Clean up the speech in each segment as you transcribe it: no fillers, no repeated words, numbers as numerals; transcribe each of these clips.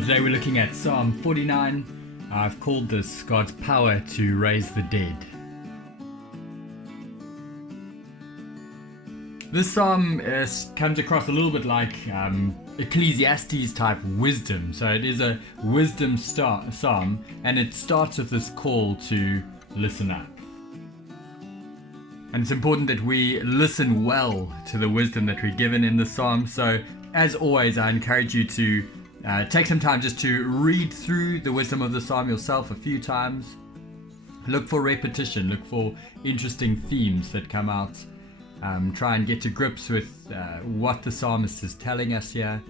Well, today we're looking at Psalm 49. I've called this God's power to raise the dead. This psalm comes across a little bit like Ecclesiastes type wisdom. So it is a wisdom psalm, and it starts with this call to listen up. And it's important that we listen well to the wisdom that we're given in the psalm. So as always, I encourage you to take some time just to read through the wisdom of the psalm yourself a few times. Look for repetition, look for interesting themes that come out. Try and get to grips with what the psalmist is telling us here.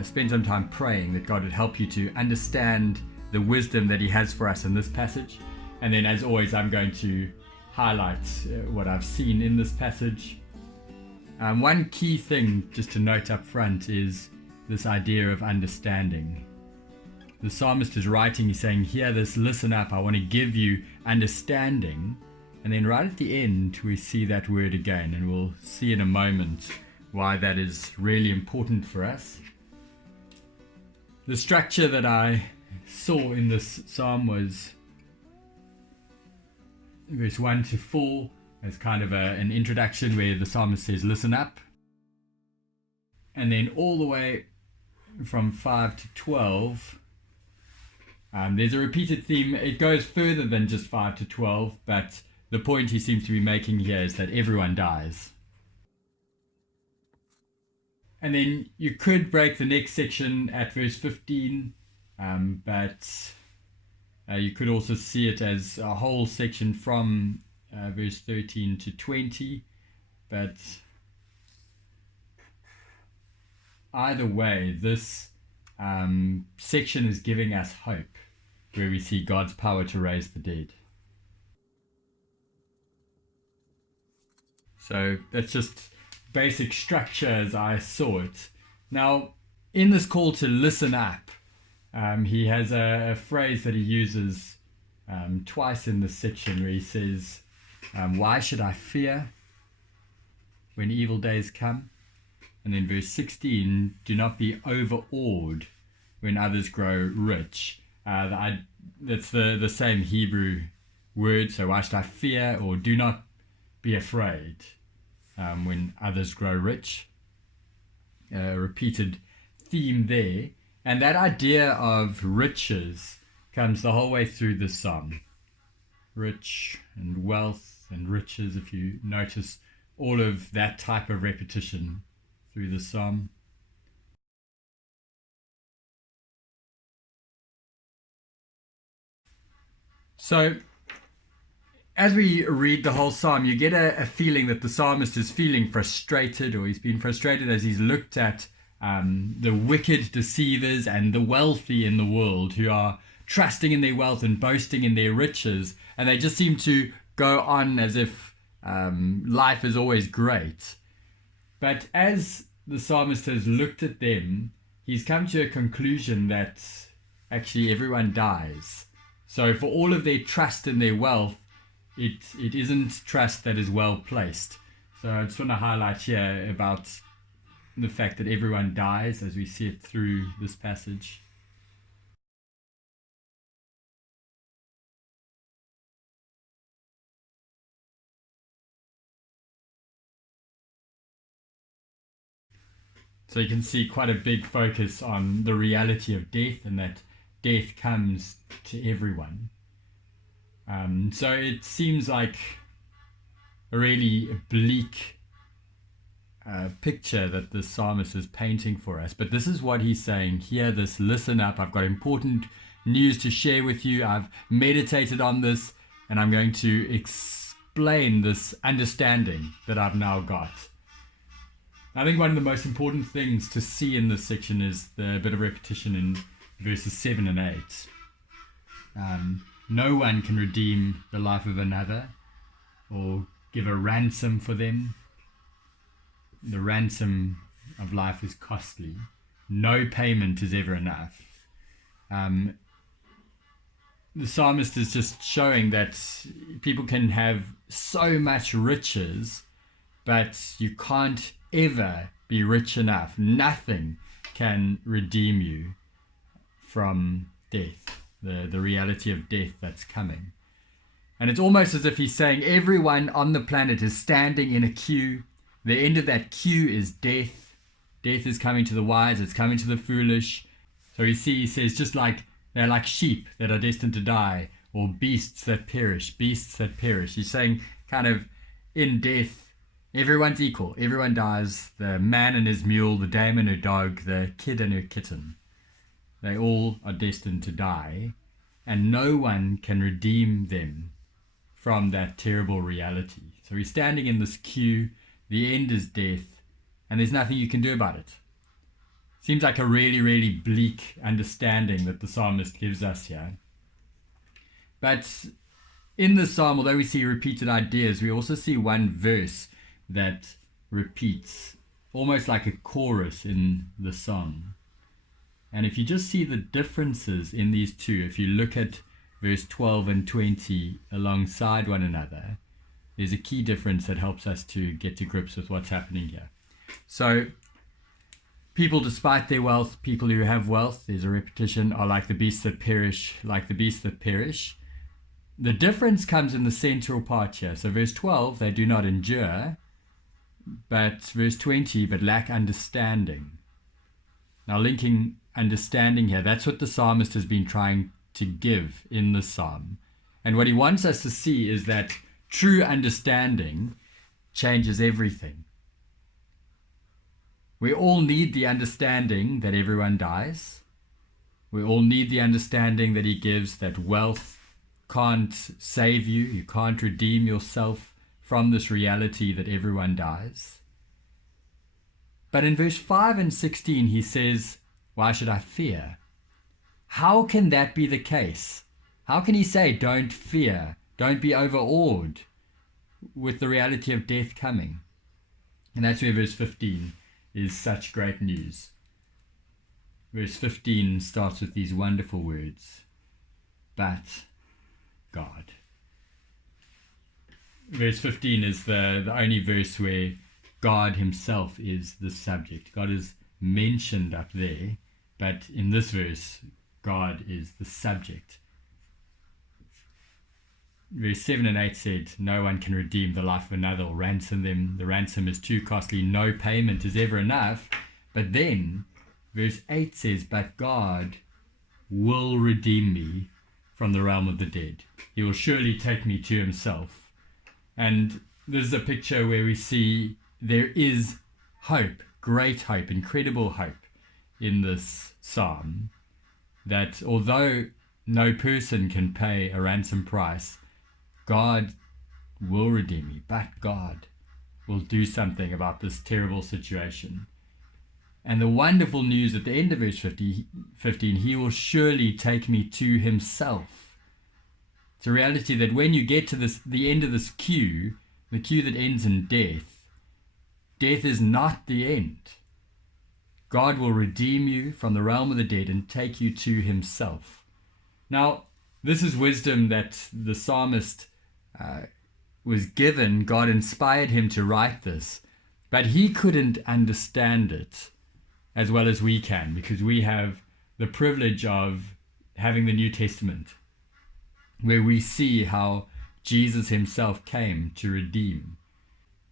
Spend some time praying that God would help you to understand the wisdom that he has for us in this passage. And then as always, I'm going to highlight what I've seen in this passage. One key thing just to note up front is this idea of understanding. The psalmist is writing, he's saying, hear this, listen up, I want to give you understanding. And then right at the end, we see that word again, and we'll see in a moment why that is really important for us. The structure that I saw in this psalm was verse 1 to 4 as kind of an introduction where the psalmist says, listen up. And then all the way from 5 to 12, there's a repeated theme. It goes further than just 5 to 12, but the point he seems to be making here is that everyone dies. And then you could break the next section at verse 15, but you could also see it as a whole section from verse 13 to 20. But either way, this section is giving us hope, where we see God's power to raise the dead. So that's just basic structure as I saw it. Now, in this call to listen up, he has a phrase that he uses twice in this section where he says, why should I fear when evil days come? And then verse 16, do not be overawed when others grow rich. That's the same Hebrew word. So why should I fear, or do not be afraid when others grow rich. Repeated theme there. And that idea of riches comes the whole way through the psalm. Rich and wealth and riches, if you notice all of that type of repetition through the psalm. So, as we read the whole psalm, you get a feeling that the psalmist is feeling frustrated, or he's been frustrated as he's looked at the wicked deceivers and the wealthy in the world who are trusting in their wealth and boasting in their riches, and they just seem to go on as if life is always great. But as the psalmist has looked at them, he's come to a conclusion that actually everyone dies. So for all of their trust in their wealth, it isn't trust that is well placed. So I just want to highlight here about the fact that everyone dies as we see it through this passage. So you can see quite a big focus on the reality of death, and that death comes to everyone. So it seems like a really bleak picture that the psalmist is painting for us. But this is what he's saying. Hear this, listen up. I've got important news to share with you. I've meditated on this, and I'm going to explain this understanding that I've now got. I think one of the most important things to see in this section is the bit of repetition in verses 7 and 8. No one can redeem the life of another or give a ransom for them. The ransom of life is costly. No payment is ever enough. The psalmist is just showing that people can have so much riches, but you can't ever be rich enough. Nothing can redeem you. from death, the reality of death that's coming. And it's almost as if he's saying everyone on the planet is standing in a queue. The end of that queue is death. Death is coming to the wise, it's coming to the foolish. So he says, just like they're like sheep that are destined to die, or beasts that perish. He's saying kind of in death, everyone's equal. Everyone dies. The man and his mule, the dame and her dog, the kid and her kitten. They all are destined to die, and no one can redeem them from that terrible reality. So he's standing in this queue. The end is death, and there's nothing you can do about it. Seems like a really, really bleak understanding that the psalmist gives us here. But in the psalm, although we see repeated ideas, we also see one verse that repeats, almost like a chorus in the song. And if you just see the differences in these two, if you look at verse 12 and 20 alongside one another, there's a key difference that helps us to get to grips with what's happening here. So, people despite their wealth, people who have wealth, there's a repetition, are like the beasts that perish, like the beasts that perish. The difference comes in the central part here. So verse 12, they do not endure, but verse 20, but lack understanding. Now linking understanding here, that's what the psalmist has been trying to give in the psalm. And what he wants us to see is that true understanding changes everything. We all need the understanding that everyone dies. We all need the understanding that he gives that wealth can't save you. You can't redeem yourself from this reality that everyone dies. But in verse 5 and 16, he says, why should I fear? How can that be the case? How can he say, don't fear, don't be overawed with the reality of death coming? And that's where verse 15 is such great news. Verse 15 starts with these wonderful words, but God. Verse 15 is the only verse where God himself is the subject. God is mentioned up there, but in this verse, God is the subject. Verse 7 and 8 said, no one can redeem the life of another or ransom them. The ransom is too costly. No payment is ever enough. But then, verse 8 says, but God will redeem me from the realm of the dead. He will surely take me to himself. And this is a picture where we see there is hope, great hope, incredible hope in this psalm. That although no person can pay a ransom price, God will redeem me, but God will do something about this terrible situation. And the wonderful news at the end of verse 15, he will surely take me to himself. It's a reality that when you get to the end of this queue, the queue that ends in death, death is not the end. God will redeem you from the realm of the dead and take you to himself. Now, this is wisdom that the psalmist was given. God inspired him to write this, but he couldn't understand it as well as we can, because we have the privilege of having the New Testament, where we see how Jesus himself came to redeem.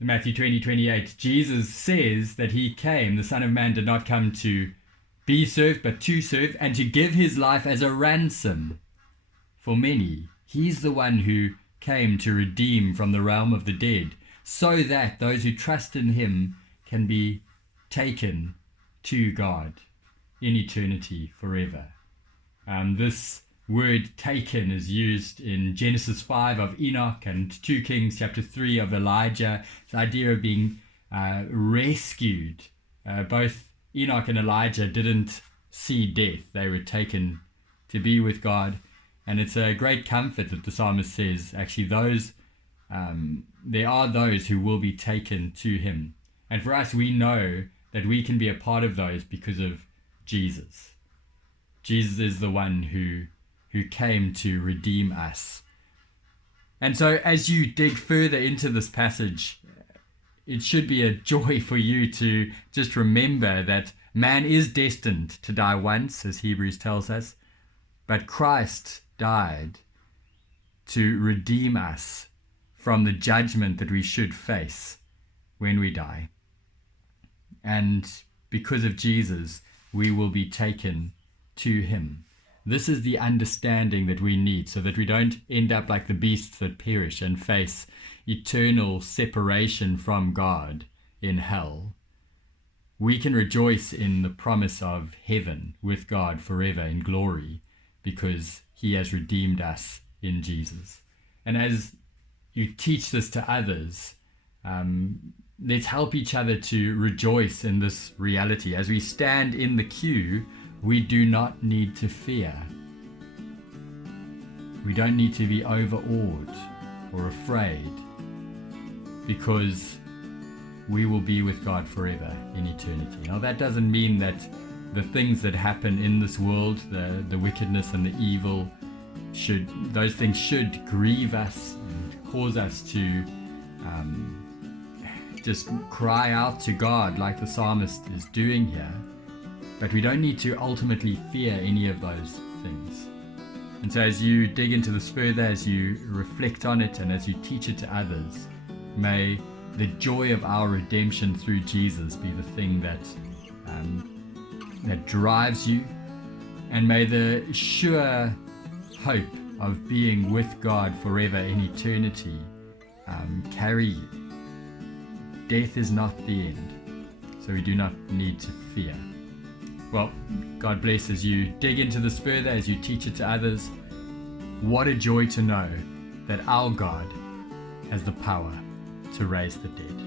In Matthew 20:28, Jesus says that he came, the Son of Man did not come to be served, but to serve, and to give his life as a ransom for many. He's the one who came to redeem from the realm of the dead, so that those who trust in him can be taken to God in eternity forever. This word taken is used in Genesis 5 of Enoch and 2 Kings chapter 3 of Elijah. It's the idea of being rescued. Both Enoch and Elijah didn't see death. They were taken to be with God. And it's a great comfort that the psalmist says, actually, there are those who will be taken to him. And for us, we know that we can be a part of those because of Jesus. Jesus is the one who came to redeem us. And so as you dig further into this passage, it should be a joy for you to just remember that man is destined to die once, as Hebrews tells us, but Christ died to redeem us from the judgment that we should face when we die. And because of Jesus, we will be taken to him. This is the understanding that we need so that we don't end up like the beasts that perish and face eternal separation from God in hell. We can rejoice in the promise of heaven with God forever in glory because he has redeemed us in Jesus. And as you teach this to others, let's help each other to rejoice in this reality. As we stand in the queue, we do not need to fear. We don't need to be overawed or afraid because we will be with God forever in eternity. Now that doesn't mean that the things that happen in this world, the wickedness and the evil, those things should grieve us and cause us to just cry out to God like the psalmist is doing here. But we don't need to ultimately fear any of those things. And so as you dig into this further, as you reflect on it, and as you teach it to others, may the joy of our redemption through Jesus be the thing that drives you, and may the sure hope of being with God forever in eternity carry you. Death is not the end, so we do not need to fear. Well, God bless as you dig into this further, as you teach it to others. What a joy to know that our God has the power to raise the dead.